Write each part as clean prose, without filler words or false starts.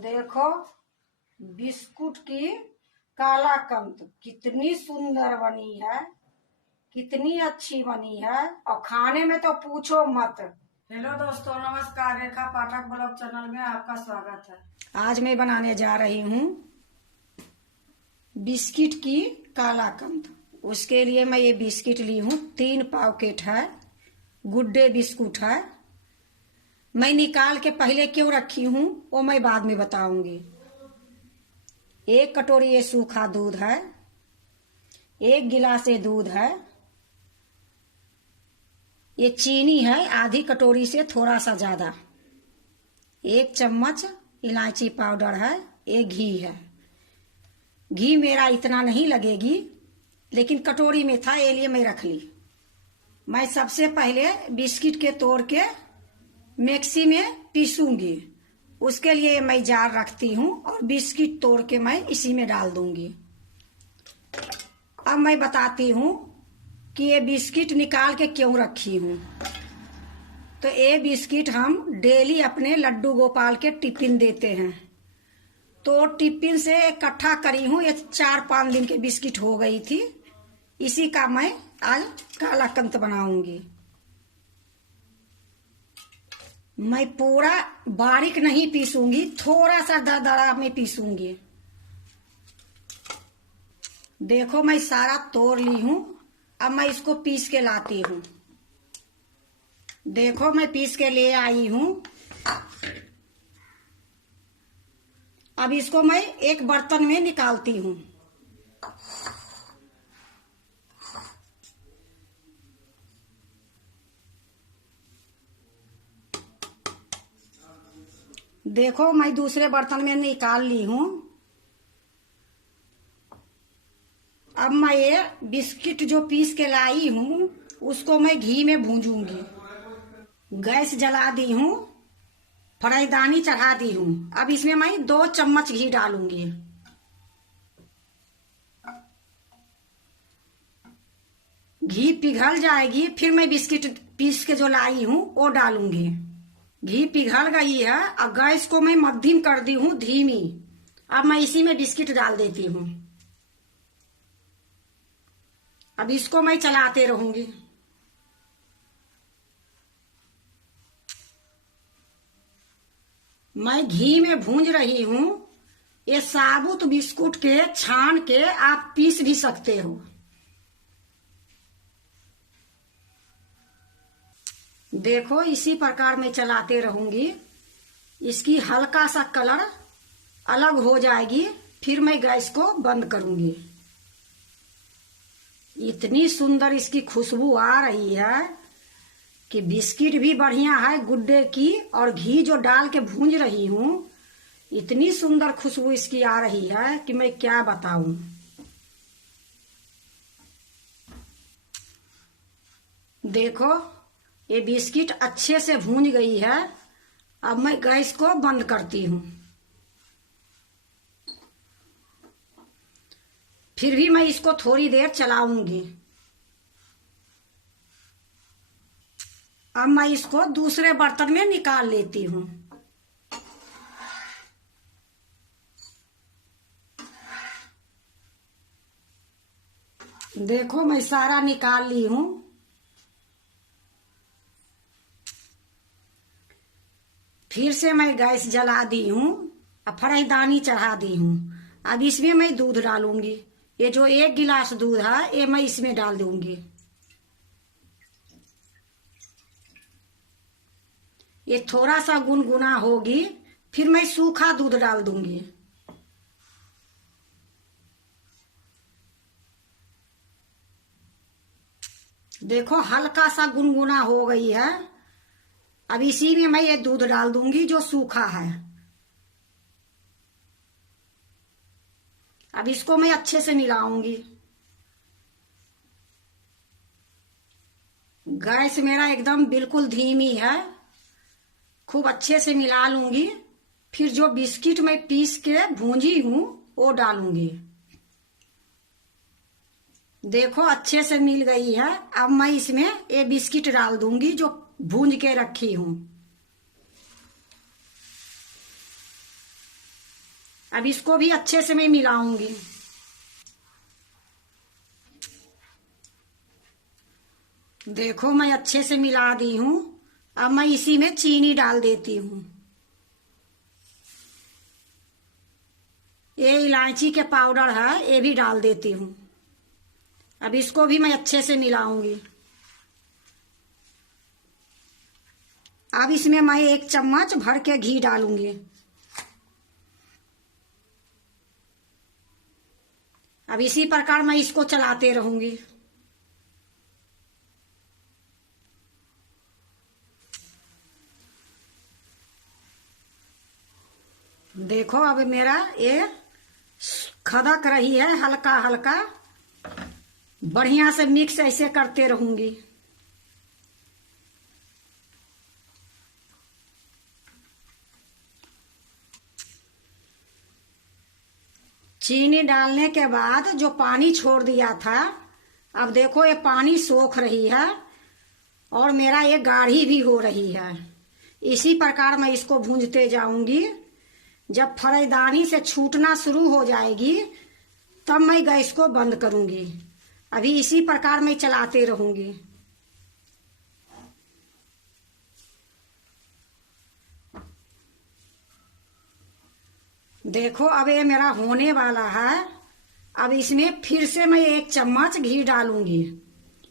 देखो बिस्कुट की काला कंद कितनी सुंदर बनी है, कितनी अच्छी बनी है और खाने में तो पूछो मत। हेलो दोस्तों, नमस्कार। रेखा पाठक ब्लॉग चैनल में आपका स्वागत है। आज मैं बनाने जा रही हूँ बिस्किट की काला कंद। उसके लिए मैं ये बिस्किट ली हूँ, 3 पॉकेट है, गुड डे बिस्कुट है। मैं निकाल के पहले क्यों रखी हूँ वो मैं बाद में बताऊंगी। 1 कटोरी ये सूखा दूध है, 1 गिलास ये दूध है, ये चीनी है आधी कटोरी से थोड़ा सा ज्यादा, 1 चम्मच इलायची पाउडर है, 1 घी है। घी मेरा इतना नहीं लगेगी लेकिन कटोरी में था ये लिए मैं रख ली। मैं सबसे पहले बिस्किट के तोड़ के मिक्सी में पीसूंगी। उसके लिए मैं जार रखती हूँ और बिस्किट तोड़ के मैं इसी में डाल दूंगी। अब मैं बताती हूँ कि ये बिस्किट निकाल के क्यों रखी हूँ। तो ये बिस्किट हम डेली अपने लड्डू गोपाल के टिफिन देते हैं, तो टिफिन से इकट्ठा करी हूँ। ये 4-5 दिन के बिस्किट हो गई थी, इसी का मैं आज काला कंद बनाऊंगी। मैं पूरा बारीक नहीं पीसूंगी, थोड़ा सा दरदरा में पीसूंगी। देखो मैं सारा तोड़ ली हूँ, अब मैं इसको पीस के लाती हूँ। देखो मैं पीस के ले आई हूँ। अब इसको मैं एक बर्तन में निकालती हूँ। देखो मैं दूसरे बर्तन में निकाल ली हूँ। अब मैं ये बिस्किट जो पीस के लाई हूँ उसको मैं घी में भूंजूंगी। गैस जला दी हूँ, फ्राईदानी चढ़ा दी हूँ। अब इसमें मैं 2 चम्मच घी डालूंगी। घी पिघल जाएगी, फिर मैं बिस्किट पीस के जो लाई हूँ वो डालूंगी। घी पिघल गई है, अब गैस को मैं मध्यम कर दी हूँ, धीमी। अब मैं इसी में बिस्किट डाल देती हूँ। अब इसको मैं चलाते रहूंगी। मैं घी में भूंज रही हूँ। ये साबुत बिस्कुट के छान के आप पीस भी सकते हो। देखो इसी प्रकार मैं चलाते रहूंगी। इसकी हल्का सा कलर अलग हो जाएगी, फिर मैं गैस को बंद करूंगी। इतनी सुंदर इसकी खुशबू आ रही है कि बिस्किट भी बढ़िया है गुड डे की, और घी जो डाल के भूंज रही हूँ इतनी सुंदर खुशबू इसकी आ रही है कि मैं क्या बताऊं। देखो ये बिस्किट अच्छे से भूंज गई है। अब मैं गैस को बंद करती हूँ। फिर भी मैं इसको थोड़ी देर चलाऊंगी। अब मैं इसको दूसरे बर्तन में निकाल लेती हूँ। देखो मैं सारा निकाल ली हूँ। फिर से मैं गैस जला दी हूँ, अब फ्राईदानी चढ़ा दी हूँ। अब इसमें मैं दूध डालूंगी। ये जो 1 गिलास दूध है ये मैं इसमें डाल दूंगी। ये थोड़ा सा गुनगुना होगी, फिर मैं सूखा दूध डाल दूंगी। देखो हल्का सा गुनगुना हो गई है। अब इसी में मैं ये दूध डाल दूंगी जो सूखा है। अब इसको मैं अच्छे से मिलाऊंगी। गैस मेरा एकदम बिल्कुल धीमी है। खूब अच्छे से मिला लूंगी। फिर जो बिस्किट मैं पीस के भूंजी हूं वो डालूंगी। देखो अच्छे से मिल गई है। अब मैं इसमें ये बिस्किट डाल दूंगी जो भूंज के रखी हूं। अब इसको भी अच्छे से मैं मिलाऊंगी। देखो मैं अच्छे से मिला दी हूं। अब मैं इसी में चीनी डाल देती हूँ। ये इलायची के पाउडर है, ये भी डाल देती हूँ। अब इसको भी मैं अच्छे से मिलाऊंगी। अब इसमें मैं 1 चम्मच भर के घी डालूंगी। अब इसी प्रकार मैं इसको चलाते रहूंगी। देखो अब मेरा ये खदक रही है, हल्का हल्का। बढ़िया से मिक्स ऐसे करते रहूंगी। चीनी डालने के बाद जो पानी छोड़ दिया था, अब देखो ये पानी सोख रही है और मेरा ये गाढ़ी भी हो रही है। इसी प्रकार मैं इसको भूंजते जाऊंगी। जब फराईदानी से छूटना शुरू हो जाएगी तब मैं गैस को बंद करूंगी। अभी इसी प्रकार मैं चलाते रहूंगी। देखो अब ये मेरा होने वाला है। अब इसमें फिर से मैं 1 चम्मच घी डालूंगी।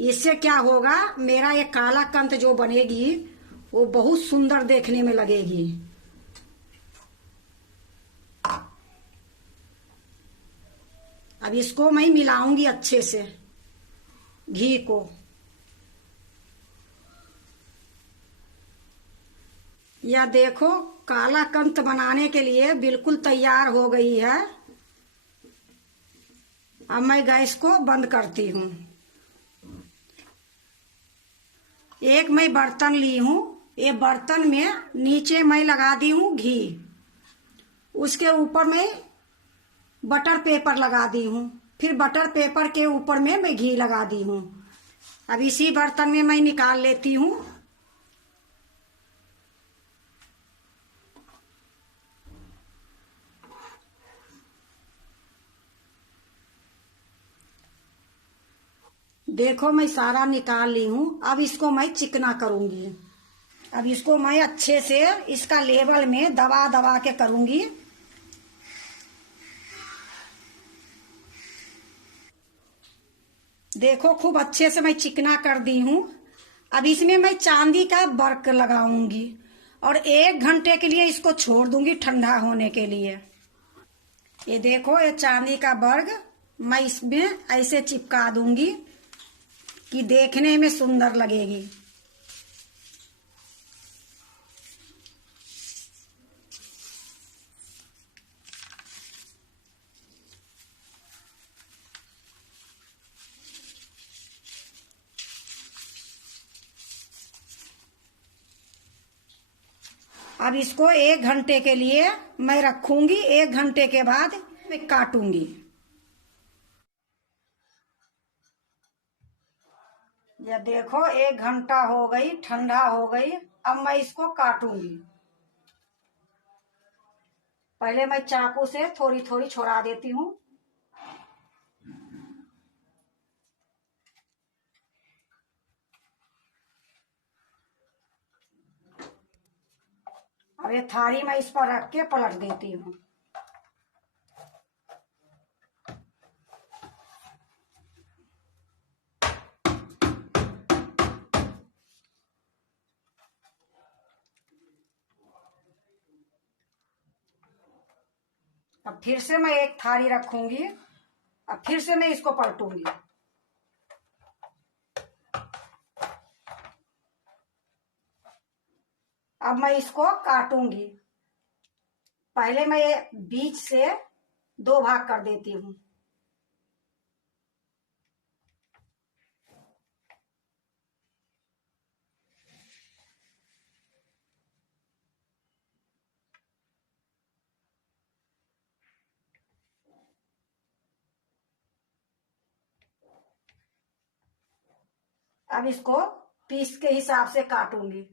इससे क्या होगा, मेरा ये काला कंद जो बनेगी वो बहुत सुंदर देखने में लगेगी। अब इसको मैं मिलाऊंगी अच्छे से घी को। यह देखो काला कंद बनाने के लिए बिल्कुल तैयार हो गई है। अब मैं गैस को बंद करती हूँ। एक मैं बर्तन ली हूँ। ये बर्तन में नीचे मैं लगा दी हूँ घी। उसके ऊपर मैं बटर पेपर लगा दी हूँ। फिर बटर पेपर के ऊपर में मैं घी लगा दी हूँ। अब इसी बर्तन में मैं निकाल लेती हूँ। देखो मैं सारा निकाल ली हूँ। अब इसको मैं चिकना करूंगी। अब इसको मैं अच्छे से इसका लेवल में दबा दबा के करूंगी। देखो खूब अच्छे से मैं चिकना कर दी हूँ। अब इसमें मैं चांदी का वर्क लगाऊंगी और 1 घंटे के लिए इसको छोड़ दूंगी ठंडा होने के लिए। ये देखो ये चांदी का वर्क मैं इसमें ऐसे चिपका दूंगी कि देखने में सुंदर लगेगी। अब इसको 1 घंटे के लिए मैं रखूंगी। 1 घंटे के बाद मैं काटूंगी। ये देखो 1 घंटा हो गई, ठंडा हो गई। अब मैं इसको काटूंगी। पहले मैं चाकू से थोड़ी थोड़ी छुड़ा देती हूँ। अब ये थाली मैं इस पर रख के पलट देती हूँ। अब फिर से मैं एक थाली रखूंगी। अब फिर से मैं इसको पलटूंगी। अब मैं इसको काटूंगी। पहले मैं ये बीच से 2 भाग कर देती हूँ। अब इसको पीस के हिसाब से काटूंगी।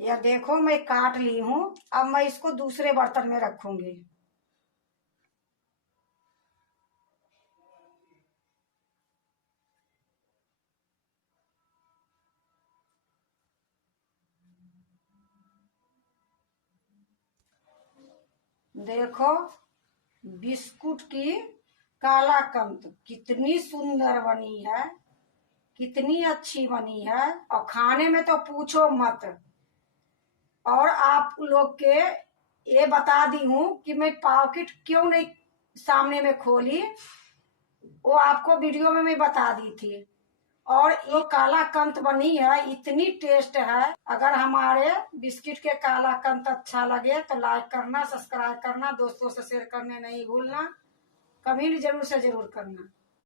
यह देखो मैं काट ली हूँ। अब मैं इसको दूसरे बर्तन में रखूंगी। देखो बिस्कुट की काला कंद कितनी सुंदर बनी है, कितनी अच्छी बनी है, और खाने में तो पूछो मत। और आप लोग के ये बता दी हूँ कि मैं पॉकेट क्यों नहीं सामने में खोली, वो आपको वीडियो में मैं बता दी थी। और ये काला कंद बनी है, इतनी टेस्ट है। अगर हमारे बिस्किट के काला कंद अच्छा लगे तो लाइक करना, सब्सक्राइब करना, दोस्तों से शेयर करने नहीं भूलना, कमेंट जरूर से जरूर करना।